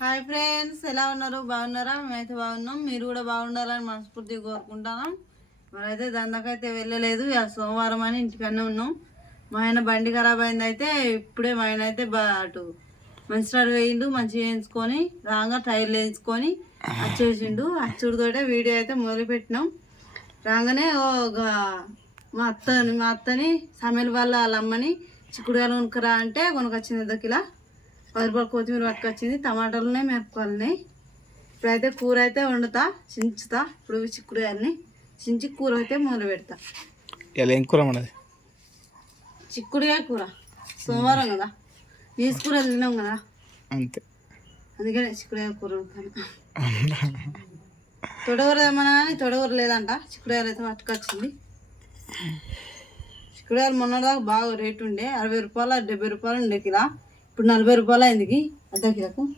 Hi friends ఎలా ఉన్నారు? బాగున్నారా? మేమైతే బాగున్నాం. మీరు కూడా బాగుండాలని మనస్ఫూర్తిగా కోరుకుంటున్నాం. మరైతే దందకైతే వెళ్ళలేదు. ఇవాళ సోమవారం అని ఇంటికన్నా ఉన్నాం. మా ఆయన బండి ఖరాబ్ అయింది అయితే ఇప్పుడే మా ఆయన అయితే బా అటు మంచిరాడు వేయిండు మంచిగా వేయించుకొని రాగా టైర్లు వేయించుకొని అచ్చేసిండు అచ్చుడితోటే వీడియో అయితే మొదలుపెట్టినాం. రాగానే ఓ మా అత్తని మా అత్తని సమీల్ వాళ్ళ వాళ్ళ అమ్మని చిక్కుడుగాయలు కొనుక్కరా అంటే కొనుకొచ్చింది అర్ధ పది రూపాయలు కొత్తిమీర పట్టుకొచ్చింది టమాటాలు ఉన్నాయి మిరపకాయలు ఉన్నాయి ఇప్పుడైతే కూర అయితే వండుతా చించుతా. ఇప్పుడు చిక్కుడుగాయలని చించి కూర అయితే మొదలు పెడతా. ఇలా ఏం కూర మనది? చిక్కుడుగాయ కూర. సోమవారం కదా. నీసు కూర తిన్నాం కదా. అంతే. అందుకనే చిక్కుడుగాయ కూర వండుతాను. తొడగూర ఏమన్నా కానీ తొడగూర లేదంట. చిక్కుడుగాయలు అయితే పట్టుకొచ్చింది. చిక్కుడుగాయలు మొన్నదాకా బాగా రేటు ఉండే. అరవై రూపాయలు డెబ్బై రూపాయలు ఉండే కిలో. ఇప్పుడు నలభై రూపాయలు అయిందికి అర్ధ కిలోకు.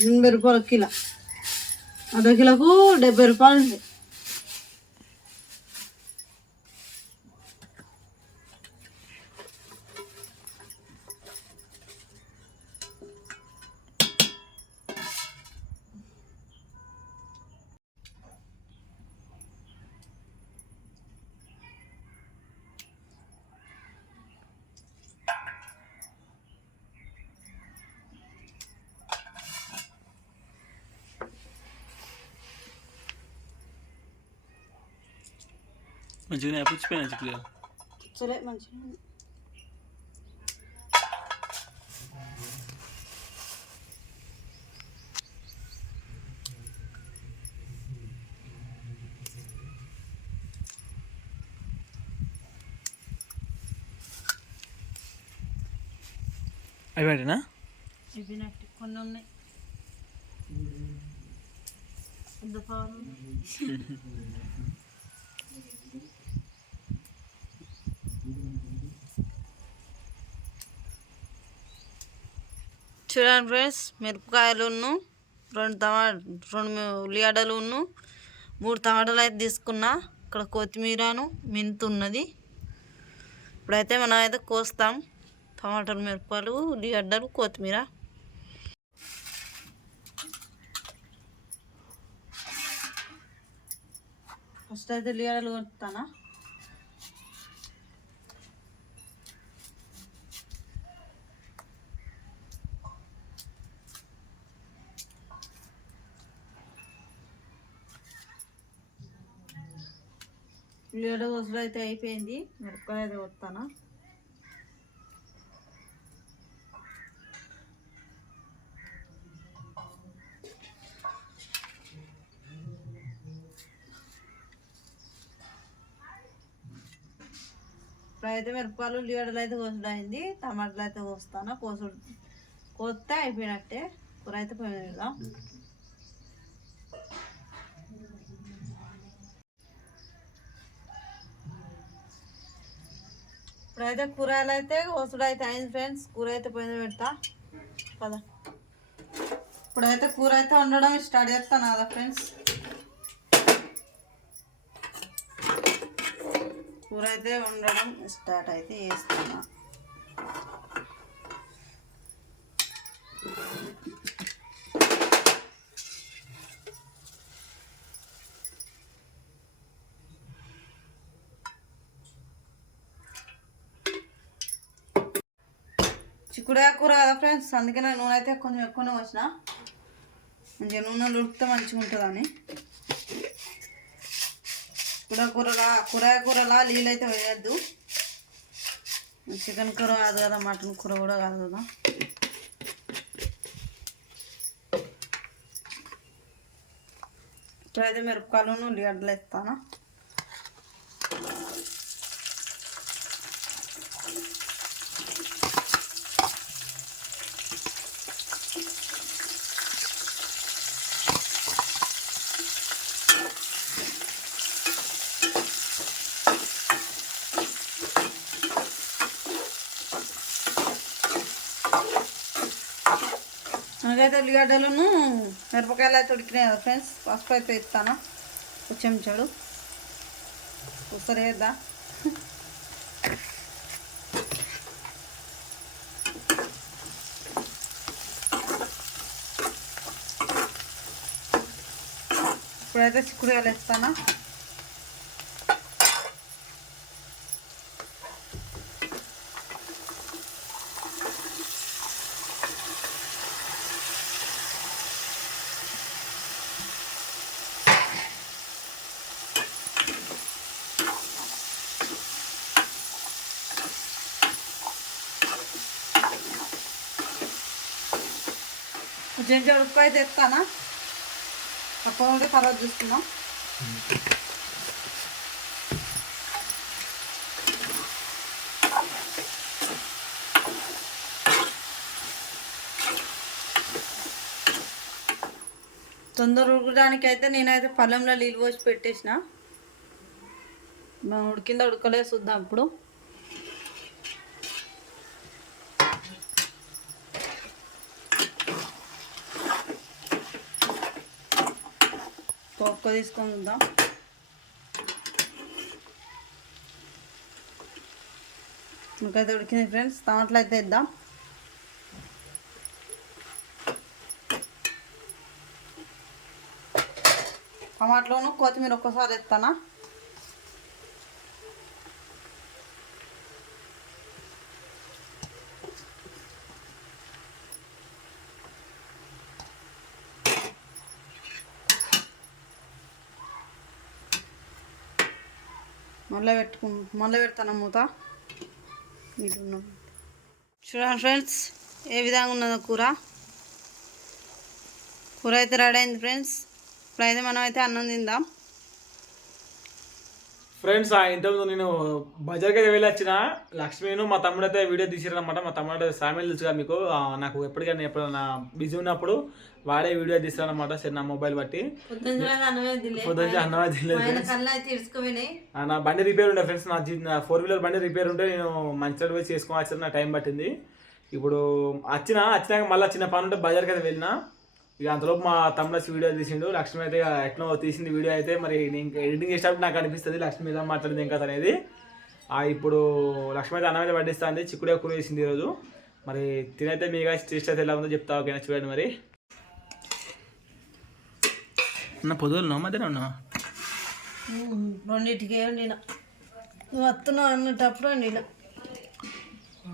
ఎనభై రూపాయలు కిలో. అర్ధ కిలోకు డెబ్బై రూపాయలు ఉంది. మంచిగా పుచ్చిపోయినా చిక్కుడు సరే మంచిగా. కొన్ని ఉన్నాయి. పెద్ద చూడండి ఫ్రెండ్స్ మిరపకాయలును రెండు టమా రెండు ఉల్లిగడ్డలును మూడు టమాటాలు అయితే తీసుకున్నా. ఇక్కడ కొత్తిమీరను మెంతు ఉన్నది ఇప్పుడైతే మనం అయితే కోస్తాం టమాటాలు మిరపకాయలు ఉల్లిగడ్డలు కొత్తిమీర. ఫస్ట్ అయితే ఉల్లిగడ్డలు కొడతానా ఏడో కోసుడు అయితే అయిపోయింది. మిరపకాయ అయితే వస్తాను ఇప్పుడైతే మిరపకాయలు ఉల్లిగడ్డలు అయితే కోసుడు అయింది టమాటాలు అయితే కోస్తాను. కోసుడు కోస్తే అయిపోయినట్టే. కూర అయితే పోయింది. ఇప్పుడైతే కూరగాయలు అయితే కోసుడు అయితే అయింది ఫ్రెండ్స్. కూర అయితే పోయింది పెడతా. కదా ఇప్పుడైతే కూర అయితే వండడం స్టార్ట్ చేస్తాను కదా ఫ్రెండ్స్. కూర అయితే వండడం స్టార్ట్ అయితే చేస్తున్నా. చిక్కుడుకాయ కూర కదా ఫ్రెండ్స్? అందుకనే నూనె అయితే కొంచెం ఎక్కువనే వచ్చిన మంచిగా నూనెలు ఉడికితే మంచిగా ఉంటుందని. కూర కూరలా కూరగా కూరలా నీళ్ళు అయితే వేయద్దు. చికెన్ కూర కాదు కదా మటన్ కూర కూడా కాదు కదా. ఇప్పుడైతే మిరపకాయలను ఉల్లిగడ్డలు ఎత్తాను అలాగైతే ఉల్లిగడ్డలను మిరపకాయలు అయితే ఉడికినాయి కదా ఫ్రెండ్స్ పసుపు అయితే ఇస్తాను కొంచెం చెంచాడు ఉసరేద్దా? ఇప్పుడైతే చిక్కుడుకాయలు వేస్తాను. కొంచెం ఉప్పు అయితే ఎత్తానా? తక్కువ ఉంటే తర్వాత చూసుకుందాం. తొందర ఉడకడానికి అయితే నేనైతే పళ్ళెంలో నీళ్ళు పోసి పెట్టేసిన. ఉడికింద ఉడికిందా ఉడకలే చూద్దాం ఇప్పుడు. ఒక్క తీసుకొని ఉందాం ఇంకైతే ఉడికింది ఫ్రెండ్స్ టమాటాలు అయితే ఇద్దాం. టమాటాలోను కొత్తిమీర ఒక్కసారి ఇస్తానా మళ్ళీ పెట్టుకు మళ్ళీ పెడతాను మూత? చూడండి ఫ్రెండ్స్ ఏ విధంగా ఉన్నదో కూర? కూర అయితే రెడీ అయింది ఫ్రెండ్స్. ఇప్పుడైతే మనం అయితే అన్నం తిందాం. ఫ్రెండ్స్ ఆ ఇంతకుముందు నేను బజార్కి అయితే వెళ్ళి వచ్చిన లక్ష్మీను మా తమ్ముడు అయితే వీడియో తీసిరనమాట మా తమ్ముడు సామెల్ తెలుసుగా మీకు. నాకు ఎప్పటికైనా ఎప్పుడైనా బిజీ ఉన్నప్పుడు వాడే వీడియో తీస్తారనమాట సరే నా మొబైల్ బట్టి. నా బండి రిపేర్ ఉండే ఫ్రెండ్స్ నా ఫోర్ వీలర్ బండి రిపేర్ ఉంటే నేను మంచిగా పోయి చేసుకోవచ్చు నా టైం పట్టింది. ఇప్పుడు వచ్చిన వచ్చినాక మళ్ళీ చిన్న పని ఉంటే బజార్కి అయితే వెళ్ళిన. ఇక అంతలోపు మా తమ్ముడు వీడియో తీసిండు. లక్ష్మి అయితే ఎట్నో తీసింది వీడియో అయితే మరి నేను ఎడిటింగ్ చేసేటప్పుడు నాకు అనిపిస్తుంది లక్ష్మి మీద మాట్లాడింది ఇంకా అనేది. ఇప్పుడు లక్ష్మి అయితే అన్నం అయితే పట్టిస్తుంది చిక్కుడే కూర వేసింది ఈరోజు. మరి తినైతే మీగా టేస్ట్ అయితే ఎలా ఉందో చెప్తా ఓకేనా చూడండి మరి. నా పొద్దులు మధ్యన ఉన్నావా? రెండింటికి వండిన. నువ్వు వస్తున్నావు? అన్నటప్పుడు వండిన.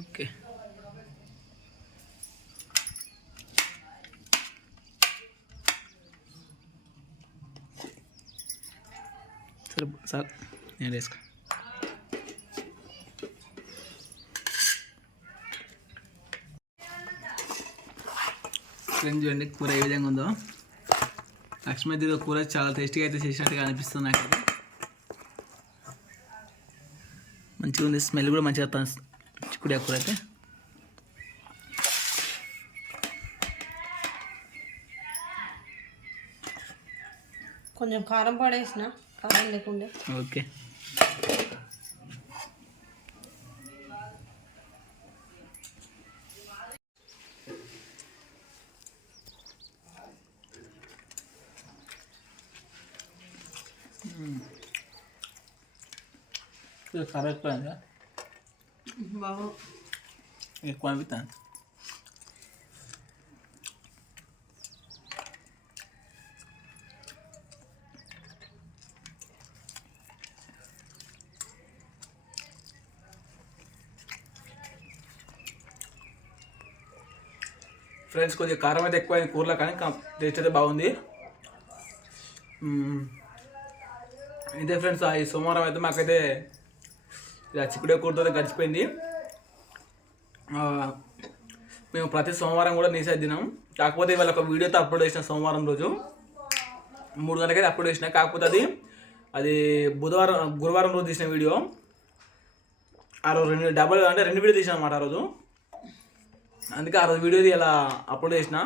ఓకే. సరే సార్. నేను వేసుకో ఫ్రెండ్ చూడండి కూర ఏ విధంగా ఉందో. లక్ష్మీ కూర చాలా టేస్టీగా అయితే చేసినట్టుగా అనిపిస్తుంది నాకు మంచిగా ఉంది స్మెల్ కూడా మంచిగా వస్తుంది చిక్కుడు కూర అయితే. కొంచెం కారం పడేసిన. కారం లేకుండా ఓకే కారం ఎక్కువ అయిందా? బాబు ఎక్కువ అనిపిస్తాను ఫ్రెండ్స్ కొద్దిగా కారం అయితే ఎక్కువ కూరలో కానీ టేస్ట్ అయితే బాగుంది. అయితే ఇదే ఫ్రెండ్స్ ఈ సోమవారం అయితే మాకైతే ఇలా చిక్కుడే కూరతో గడిచిపోయింది. మేము ప్రతి సోమవారం కూడా నీసే తినాం కాకపోతే ఇవాళ ఒక వీడియోతో అప్లోడ్ చేసిన సోమవారం రోజు. మూడు గంటలకైతే అప్లోడ్ చేసిన. కాకపోతే అది అది బుధవారం గురువారం రోజు తీసిన వీడియో ఆ రోజు రెండు డబల్ అంటే రెండు వీడియో తీసిన అనమాట ఆ రోజు. అందుకే ఆ రోజు వీడియో ఇలా అప్లోడ్ చేసిన.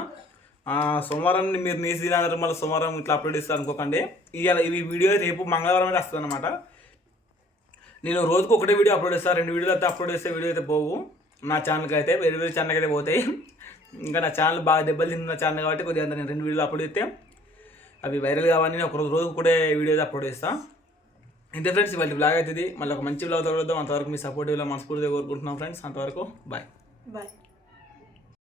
సోమవారం మీరు నీసి తినాలంటే మళ్ళీ సోమవారం ఇట్లా అప్లోడ్ చేస్తారు అనుకోకండి. ఇవాళ ఈ వీడియో రేపు మంగళవారం అయితే వస్తుంది అనమాట నేను రోజుకు ఒకటే వీడియో అప్లోడ్ చేస్తాను రెండు వీడియోలు అయితే అప్లోడ్ చేస్తే వీడియో అయితే పోవు. నా ఛానల్కి అయితే వేరే వేరే ఛానల్కి అయితే పోతాయి. ఇంకా నా ఛానల్ బాగా దెబ్బలు తిన్న ఛానల్ కాబట్టి కొద్దిగా అంత నేను రెండు వీడియోలు అప్లోడ్ చేస్తే అవి వైరల్ కావాలని నేను ఒక రోజు రోజు కూడా వీడియో అయితే అప్లోడ్ చేస్తాను ఇంతే ఫ్రెండ్స్ ఇవాళ బ్లాగ్ అవుతుంది. మళ్ళీ ఒక మంచి బ్లాగ్ చూద్దాం అంతవరకు మీ సపోర్ట్ ఇలా మనస్ఫూర్తిగా కోరుకుంటున్నాం ఫ్రెండ్స్ అంతవరకు బాయ్ బాయ్